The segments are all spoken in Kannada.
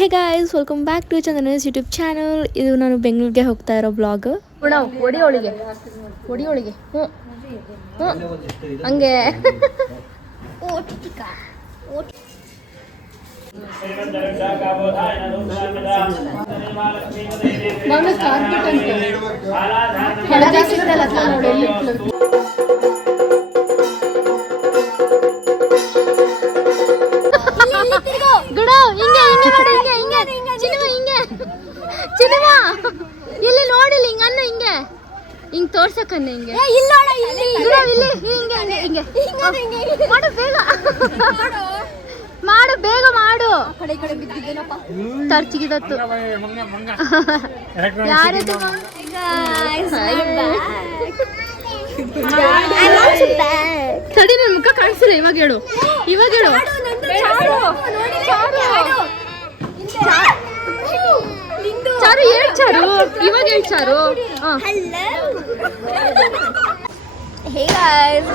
Hey guys, welcome back to Chandana's YouTube channel. ಇದು ನಾನು ಬೆಂಗಳೂರಿಗೆ ಹೋಗ್ತಾ ಇರೋ ಬ್ಲಾಗ್. ಹೊಡಿ ಒಳಗೆ ಹ್ಞೂ ಹಂಗೆ ಚಿನಿಮಾ ಇಲ್ಲಿ ನೋಡಿಲ್ಲ ಹಿಂಗ ಅನ್ನ ಹಿಂಗೆ ಹಿಂಗ್ ತೋರ್ಸಕನ್ನ ಹಿಂಗೆ ಮಾಡು ಬೇಗ ಮಾಡು ಬೇಗ ಮಾಡು ತರ್ಚಿಗಿದತ್ತು ಯಾರದು ತಡಿ ನನ್ನ ಮುಖ ಕಾಣಿಸಿಲ್ಲ. ಇವಾಗ ಹೇಳು ಚಾರು ಹೇಳ್ ಚಾರು ಇವಾಗ ಹೇಳ್ ಚಾರು. ಹೇ ಗಾಯ್ಸ್,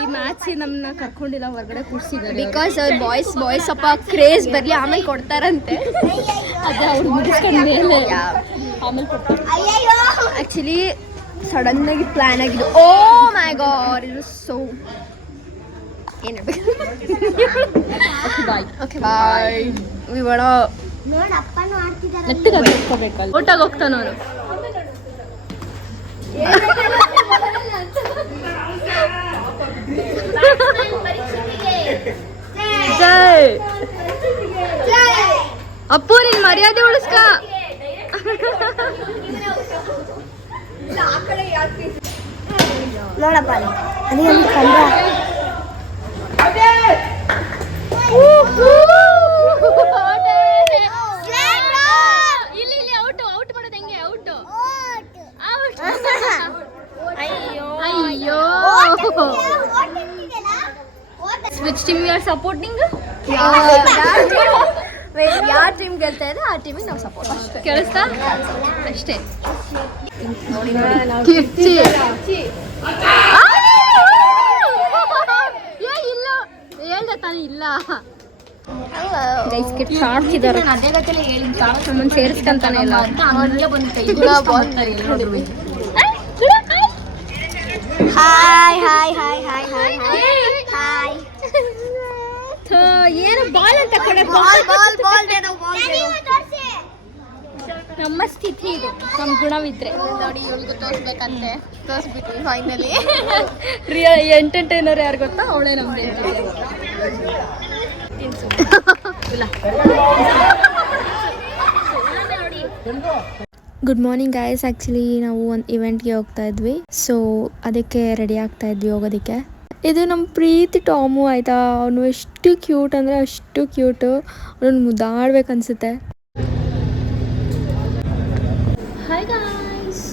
ಈ ಮ್ಯಾಚ್ ನಮ್ಮನ್ನ ಕರ್ಕೊಂಡಿಲ್ಲ, ಹೊರಗಡೆ ಕೂರ್ಸಿದ್ದಾರೆ ಬಿಕಾಸ್ ಅವ್ರ ಬಾಯ್ಸ್ ಸ್ವಲ್ಪ ಕ್ರೇಜ್ ಬರ್ಲಿ, ಆಮೇಲೆ ಕೊಡ್ತಾರಂತೆ. ಅದೇ ಅವ್ರು ಮುಗಿಸ್ಕೊಂಡ ಮೇಲೆ ಆಮೇಲೆ ಕೊಡ್ತಾರೆ. ಆಕ್ಚುಲಿ ಸಡನ್ ಆಗಿ ಪ್ಲಾನ್ ಆಗಿದ್ದು. ಓ ಮೈ ಗಾಡ್, ಇದು ಸೋ ಏನು ಓಕೆ ಬಾಯ್. ವಿವಳ ನೆಟ್ಟಿಗೆ ಅದು ಇಟ್ಕೋಬೇಕಲ್ಲ, ಒಟ್ಟಾಗಿ ಹೋಗ್ತಾನ ಅವನು. ಜೈ ಅಪ್ಪು, ನಿನ್ ಮರ್ಯಾದೆ ಉಳಿಸ್ಕ. ನೋಡಪ್ಪ ಇಲ್ಲಿ ಔಟ್ ಮಾಡೋದು ಹೆಂಗೆ? ಅಯ್ಯೋ which team you are supporting? ಯಾರ ಟೀಮ್ ಗೆಲ್ತಾ ಇದೆ ಆ ಟೀಮಿಗೆ ನಾವು ಸಪೋರ್ಟ್. ಕೇಳಿಸ್ತಾ? ಅಷ್ಟೇ. ಇಲ್ಲ ಹೇಳ್ದೆ ತಾನೇ ಇಲ್ಲ. ಆಡ್ತಿದ್ದಾರೆ, ನಮ್ಮನ್ನು ಸೇರಿಸ್ಕೊಂತಾನೆ ಇಲ್ಲ. Hi hi hi hi hi hi. ಏನು ಬಾಲ್ ಅಂತ ನಮ್ಮ ಸ್ಥಿತಿ ಇದು, ನಮ್ಮ ಗುಣವಿದ್ರೆ ನೋಡಿ. ಇವ್ರಿಗೂ ತೋರಿಸ್ಬೇಕಂತೆ, ತೋರಿಸ್ಬಿಟ್ವಿ ಫೈನಲಿ. ರಿಯಲ್ ಎಂಟರ್ಟೈನರ್ ಯಾರು ಗೊತ್ತಾ? ಅವಳೇ ನಮ್ದು. Good morning guys. ಆ್ಯಕ್ಚುಲಿ ನಾವು ಒಂದು ಇವೆಂಟ್ಗೆ ಹೋಗ್ತಾ ಇದ್ವಿ, ಸೊ ಅದಕ್ಕೆ ರೆಡಿ ಆಗ್ತಾ ಇದ್ವಿ ಹೋಗೋದಕ್ಕೆ. ಇದು ನಮ್ಮ ಪ್ರೀತಿ ಟಾಮು ಆಯಿತಾ. ಅವನು ಎಷ್ಟು ಕ್ಯೂಟ್ ಅಂದರೆ ಅಷ್ಟು ಕ್ಯೂಟು. ಅವನು ಮುದ್ದಾಡ್ಬೇಕನ್ಸುತ್ತೆ. ಹಾಯ್ ಗಾಯ್ಸ್,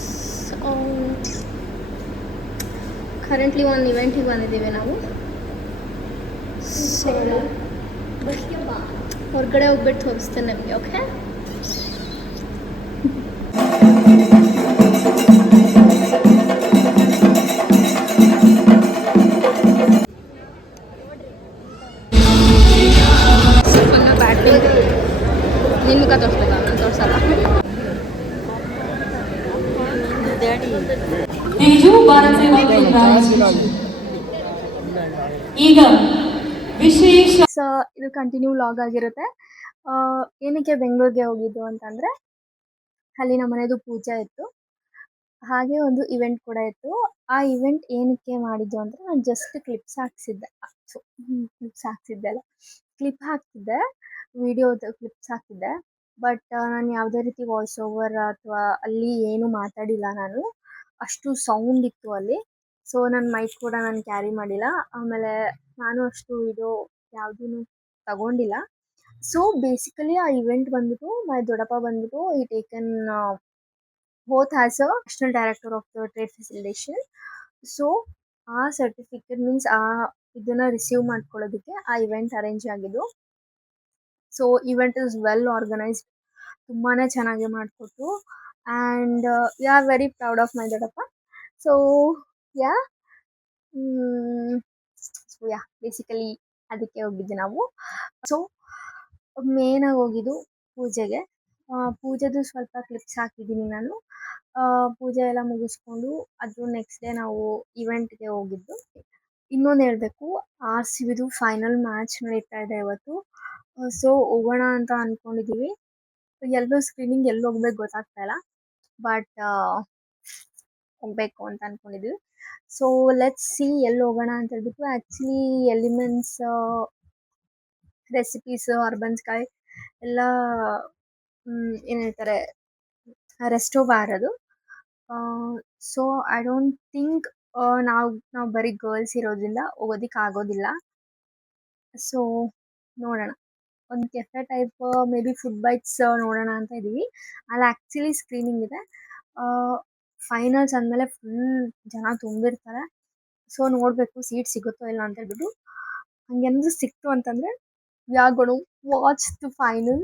ಕರೆಂಟ್ಲಿ ಒಂದು ಇವೆಂಟಿಗೆ ಬಂದಿದ್ದೀವಿ ನಾವು. ಸೊ ಹೊರಗಡೆ ಹೋಗ್ಬಿಟ್ಟು ತೋರಿಸ್ತೇನೆ ನಿಮಗೆ. ಓಕೆ, ಬ್ಯಾಟಿಂಗ್ ನಿನ್ನ ಮುಖ ತೋರಿಸ್ಬೇಕಾ? ನಾನು ತೋರಿಸಲ್ಲ. ಈಗ ವಿಶೇಷ ಸೊ ಇದು ಕಂಟಿನ್ಯೂ ವ್ಲಾಗ್ ಆಗಿರುತ್ತೆ. ಏನಕ್ಕೆ ಬೆಂಗಳೂರಿಗೆ ಹೋಗಿದ್ದು ಅಂತಂದರೆ, ಅಲ್ಲಿ ನಮ್ಮ ಮನೆಯದು ಪೂಜೆ ಇತ್ತು, ಹಾಗೆ ಒಂದು ಇವೆಂಟ್ ಕೂಡ ಇತ್ತು. ಆ ಇವೆಂಟ್ ಏನಕ್ಕೆ ಮಾಡಿದ್ದು ಅಂದರೆ, ನಾನು ಜಸ್ಟ್ ಕ್ಲಿಪ್ಸ್ ಹಾಕ್ಸಿದ್ದೆ ಅಲ್ಲ, ಕ್ಲಿಪ್ ಹಾಕ್ತಿದ್ದೆ, ವಿಡಿಯೋದ ಕ್ಲಿಪ್ಸ್ ಹಾಕಿದ್ದೆ. ಬಟ್ ನಾನು ಯಾವುದೇ ರೀತಿ ವಾಯ್ಸ್ ಓವರ್ ಅಥವಾ ಅಲ್ಲಿ ಏನು ಮಾತಾಡಿಲ್ಲ. ನಾನು ಅಷ್ಟು ಸೌಂಡ್ ಇತ್ತು ಅಲ್ಲಿ. ಸೊ ನನ್ನ ಮೈಕ್ ಕೂಡ ನಾನು ಕ್ಯಾರಿ ಮಾಡಿಲ್ಲ. ಆಮೇಲೆ ನಾನು ಅಷ್ಟು ವಿಡಿಯೋ ಯಾವುದೂ ತಗೊಂಡಿಲ್ಲ. ಸೊ ಬೇಸಿಕಲಿ ಆ ಇವೆಂಟ್ ಬಂದ್ಬಿಟ್ಟು ಮೈ ದೊಡ್ಡಪ್ಪ ಬಂದ್ಬಿಟ್ಟು ಈ taken oath as a national director of the trade facilitation. So ಆ ಸರ್ಟಿಫಿಕೇಟ್ ಮೀನ್ಸ್ ಆ ಇದನ್ನ ರಿಸೀವ್ ಮಾಡ್ಕೊಳ್ಳೋದಕ್ಕೆ ಆ ಇವೆಂಟ್ ಅರೇಂಜ್ ಆಗಿದ್ದು. So event is well organised, ತುಂಬಾ ಚೆನ್ನಾಗಿ ಮಾಡಿಕೊಟ್ರು. And we are very proud of my ದೊಡ್ಡಪ್ಪ. So yeah so yeah basically ಅದಕ್ಕೆ ಹೋಗಿದ್ವಿ ನಾವು. ಸೊ ಮೇನಾಗಿ ಹೋಗಿದ್ದು ಪೂಜೆಗೆ. ಪೂಜೆದು ಸ್ವಲ್ಪ ಕ್ಲಿಪ್ಸ್ ಹಾಕಿದ್ದೀನಿ ನಾನು. ಪೂಜೆ ಎಲ್ಲ ಮುಗಿಸ್ಕೊಂಡು ಅದ್ರ ನೆಕ್ಸ್ಟ್ ಡೇ ನಾವು ಇವೆಂಟ್ಗೆ ಹೋಗಿದ್ದು. ಇನ್ನೊಂದು ಹೇಳಬೇಕು, ಆರ್ ಸಿ ಬಿದು ಫೈನಲ್ ಮ್ಯಾಚ್ ನಡೀತಾ ಇದೆ ಇವತ್ತು. ಸೊ ಹೋಗೋಣ ಅಂತ ಅನ್ಕೊಂಡಿದೀವಿ. ಎಲ್ಲೂ ಸ್ಕ್ರೀನಿಂಗ್ ಎಲ್ಲಿ ಹೋಗ್ಬೇಕು ಗೊತ್ತಾಗ್ತಾ ಇಲ್ಲ, ಬಟ್ ಹೋಗ್ಬೇಕು ಅಂತ ಅನ್ಕೊಂಡಿದೀವಿ. ಸೊ ಲೆಟ್ಸ್ ಸಿ ಎಲ್ಲಿ ಹೋಗೋಣ ಅಂತ ಹೇಳ್ಬಿಟ್ಟು. Actually elements recipes urban sky ಎಲ್ಲ ಏನು ಹೇಳ್ತಾರೆ ರೆಸ್ಟೋ ಬಾರ್ ಅದು. ಸೊ ಐ ಡೋಂಟ್ ಥಿಂಕ್ ನಾವು ಬರೀ ಗರ್ಲ್ಸ್ ಇರೋದ್ರಿಂದ ಹೋಗೋದಿಕ್ಕೆ ಆಗೋದಿಲ್ಲ. ಸೊ ನೋಡೋಣ, ಒಂದು cafe type may be food bites ನೋಡೋಣ ಅಂತ ಇದ್ದೀವಿ. ಅಲ್ಲಿ ಆ್ಯಕ್ಚುಲಿ ಸ್ಕ್ರೀನಿಂಗ್ ಇದೆ. ಫೈನಲ್ಸ್ ಅಂದಮೇಲೆ ಫುಲ್ ಜನ ತುಂಬಿರ್ತಾರೆ. ಸೊ ನೋಡಬೇಕು ಸೀಟ್ ಸಿಗುತ್ತೋ ಇಲ್ಲ ಅಂತ ಹೇಳ್ಬಿಟ್ಟು. ಹಂಗೇನಾದ್ರು ಸಿಕ್ತು ಅಂತಂದರೆ we are going to watch the final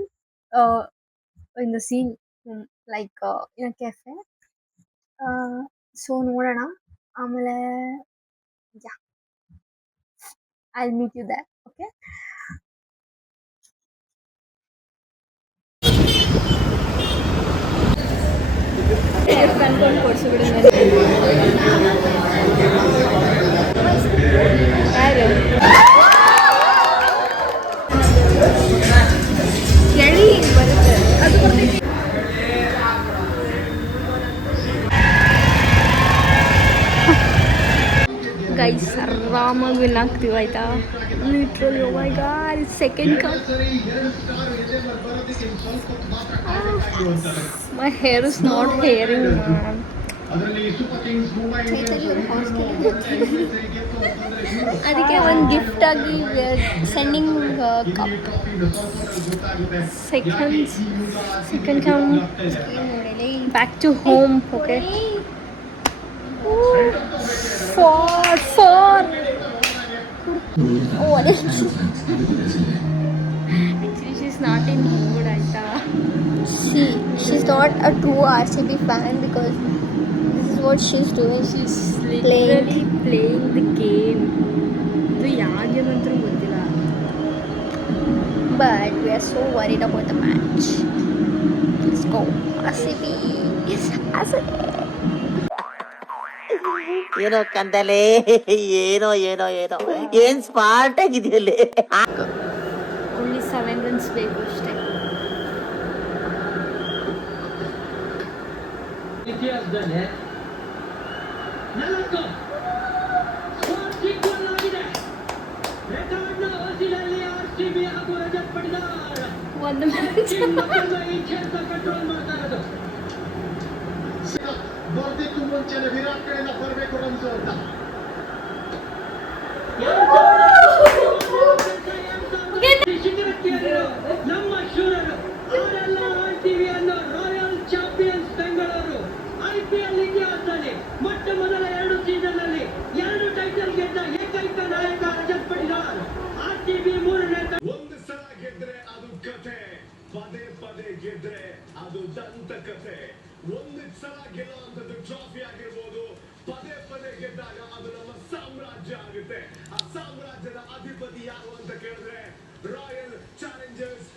in the scene, like in a cafe. So ನೋಡೋಣ. ಆಮೇಲೆ ಯಾ I'll meet you there. Okay. ಕನ್ಕೊಂಡು ಕೊಡ್ಸಿಬಿಡು ಎಳಿ ಬರುತ್ತೆ ಅದು ಬರ್ತೈತಿ. ಗೈಸ್ ಆರಾಮಾಗಿ ವಿನ್ ಆಗ್ತೀವಿ ಆಯ್ತಾ. Literally oh my god, second cup. My hair is not hairing ma'am. ಅದಕ್ಕೆ ಒಂದು ಗಿಫ್ಟ್ ಆಗಿ sending cup. Second come back to home. Okay, four. Oh, actually she's not in mood ಆಯ್ತಾ. She's not a true RCB fan because this is what she's doing. She's literally playing the game. ಇದು ಯಾವ ಗೇಮ್ ಅಂತ ಗೊತ್ತಿಲ್ಲ. But we are so worried about the match. Let's go RCB. RCB. ಏನೋ ಕಂದಲೆ, ಏನೋ ಏನೋ ಏನೋ ಏನ್ ಸ್ಮಾರ್ಟ್ ಆಗಿದೆಯಲ್ಲಿ. ಓನ್ಲಿ 7 runs ಬೇಕು ಅಷ್ಟೇ. ಇತಿಹಾಸದಲ್ಲೇ 4 ಆಗಿದೆ. ರೆಕಾರ್ಡ್ನ ಹೊಸಿಲಲ್ಲಿ ಆರ್ಸಿಬಿ ಹಾಗೂ ರಜತ್ ಪಡಿದಾರ್ ಒಂದು ಮ್ಯಾಚ್ ಈ ಕ್ಷೇತ್ರ ಕಂಟ್ರೋಲ್ ಮಾಡ್ತಾ ಇರೋದು. ಬರ್ದಿತ್ತು ಮುಂಚೆನೆ ವಿರಾಟ್ ಕಡೆಯಿಂದ ಬರಬೇಕು ರನ್ಸು ಅಂತ. ನಮ್ಮ ಶೂರರು RLR ಅನ್ನೋ ರಾಯಲ್ ಚಾಂಪಿಯನ್ಸ್ ಬೆಂಗಳೂರು IPL ಇತಿಹಾಸದಲ್ಲಿ ಮೊಟ್ಟ ಮೊದಲ 2 ಸೀಸನ್ ಅಲ್ಲಿ 2 ಟೈಟಲ್ ಗೆದ್ದ ಏಕೈಕ ನಾಯಕ ರಜತ್ ಪಡಿದಾರ್. RCB 3ನೇ. ಒಂದು ಸಲ ಗೆದ್ರೆ ಅದು ಕಥೆ, ಪದೇ ಪದೇ ಗೆದ್ರೆ ಅದು ದಂತಕಥೆ. ಒಂದು ಸಲ ಗೆಲ್ಲುವಂಥದ್ದು ಟ್ರಾಫಿ ಆಗಿರ್ಬೋದು, ಪದೇ ಪದೇ ಗೆದ್ದಾಗ ಅದು ನಮ್ಮ ಸಾಮ್ರಾಜ್ಯ ಆಗುತ್ತೆ. ಆ ಸಾಮ್ರಾಜ್ಯದ ಅಧಿಪತಿ ಯಾರು ಅಂತ ಕೇಳಿದ್ರೆ ರಾಯಲ್ ಚಾಲೆಂಜರ್ಸ್